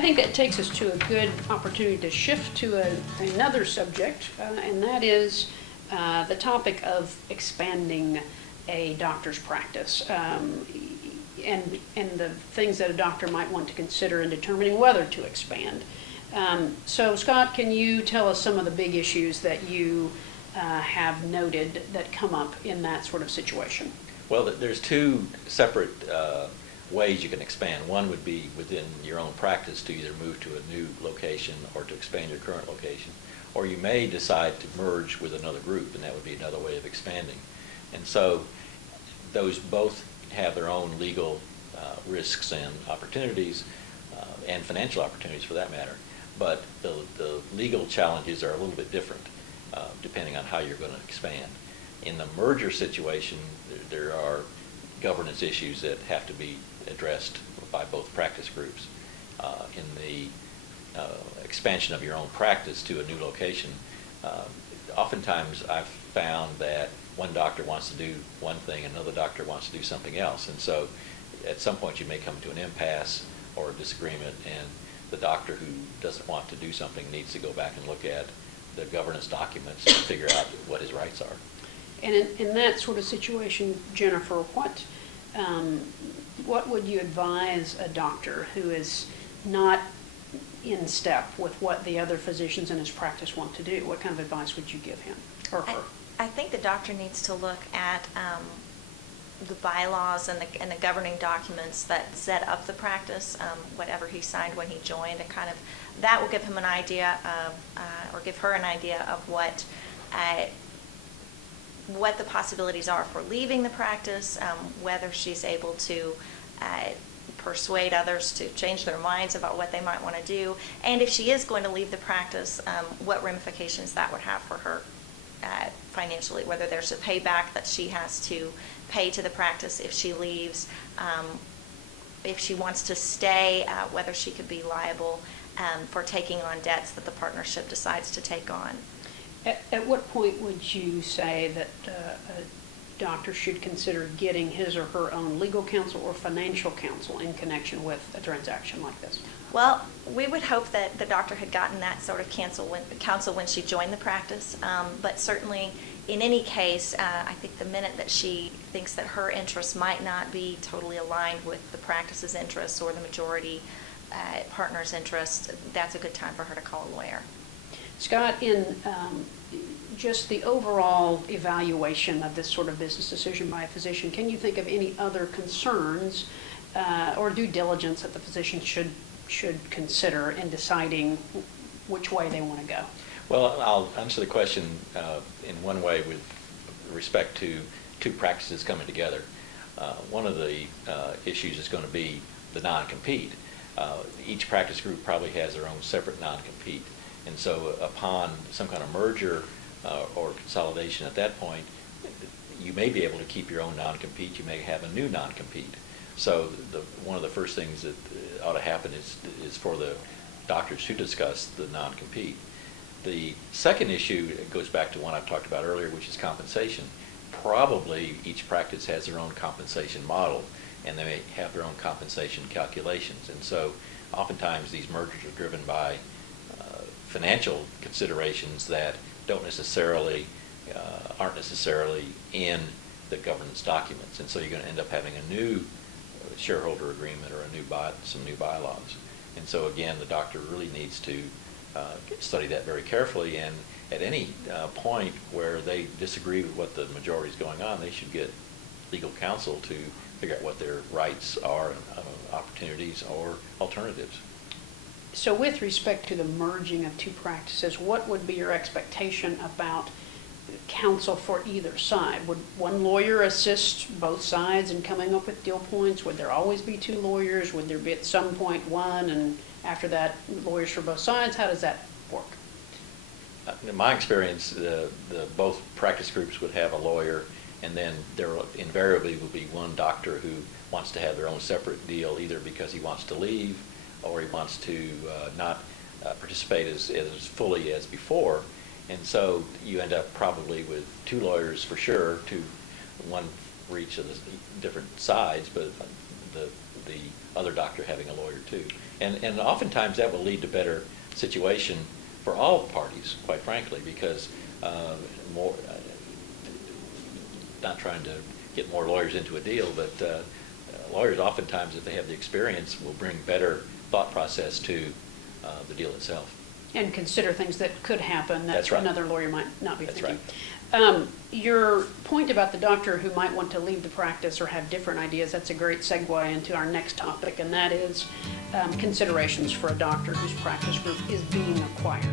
I think that takes us to a good opportunity to shift to another subject, and that is the topic of expanding a doctor's practice, and the things that a doctor might want to consider in determining whether to expand. So Scott, can you tell us some of the big issues that you have noted that come up in that sort of situation? Well, there's two separate ways you can expand. One would be within your own practice to either move to a new location or to expand your current location. Or you may decide to merge with another group, and that would be another way of expanding. And so those both have their own legal risks and opportunities, and financial opportunities for that matter. But the legal challenges are a little bit different depending on how you're going to expand. In the merger situation, there are governance issues that have to be addressed by both practice groups. In the expansion of your own practice to a new location, oftentimes I've found that one doctor wants to do one thing, another doctor wants to do something else. And so at some point you may come to an impasse or a disagreement, and the doctor who doesn't want to do something needs to go back and look at the governance documents to figure out what his rights are. And in that sort of situation, Jennifer, what would you advise a doctor who is not in step with what the other physicians in his practice want to do? What kind of advice would you give him or her? I think the doctor needs to look at the bylaws and the governing documents that set up the practice, whatever he signed when he joined, and kind of that will give him an idea of, or give her an idea of what the possibilities are for leaving the practice, whether she's able to persuade others to change their minds about what they might want to do, and if she is going to leave the practice, what ramifications that would have for her financially, whether there's a payback that she has to pay to the practice if she leaves, if she wants to stay, whether she could be liable for taking on debts that the partnership decides to take on. At what point would you say that a doctor should consider getting his or her own legal counsel or financial counsel in connection with a transaction like this? Well, we would hope that the doctor had gotten that sort of counsel when she joined the practice, but certainly in any case, I think the minute that she thinks that her interests might not be totally aligned with the practice's interests or the majority partner's interests, that's a good time for her to call a lawyer. Scott, in just the overall evaluation of this sort of business decision by a physician, can you think of any other concerns or due diligence that the physician should consider in deciding which way they want to go? Well, I'll answer the question in one way with respect to two practices coming together. One of the issues is going to be the non-compete. Each practice group probably has their own separate non-compete. And so upon some kind of merger or consolidation at that point, you may be able to keep your own non-compete. You may have a new non-compete. So one of the first things that ought to happen is for the doctors to discuss the non-compete. The second issue goes back to one I talked about earlier, which is compensation. Probably each practice has their own compensation model, and they may have their own compensation calculations. And so oftentimes these mergers are driven by financial considerations that aren't necessarily in the governance documents. And so you're going to end up having a new shareholder agreement or some new bylaws. And so again, the doctor really needs to study that very carefully, and at any point where they disagree with what the majority is going on, they should get legal counsel to figure out what their rights are, opportunities, or alternatives. So with respect to the merging of two practices, what would be your expectation about counsel for either side? Would one lawyer assist both sides in coming up with deal points? Would there always be two lawyers? Would there be at some point one, and after that lawyers for both sides? How does that work? In my experience, both practice groups would have a lawyer, and then there invariably will be one doctor who wants to have their own separate deal, either because he wants to leave or he wants to not participate as fully as before. And so you end up probably with two lawyers for sure, one for each of the different sides, but the the other doctor having a lawyer too. And oftentimes that will lead to better situation for all parties, quite frankly, because more, not trying to get more lawyers into a deal, but lawyers oftentimes, if they have the experience, will bring better thought process to the deal itself. And consider things that could happen that That's right. another lawyer might not be That's thinking. right. Your point about the doctor who might want to leave the practice or have different ideas, that's a great segue into our next topic, and that is considerations for a doctor whose practice group is being acquired.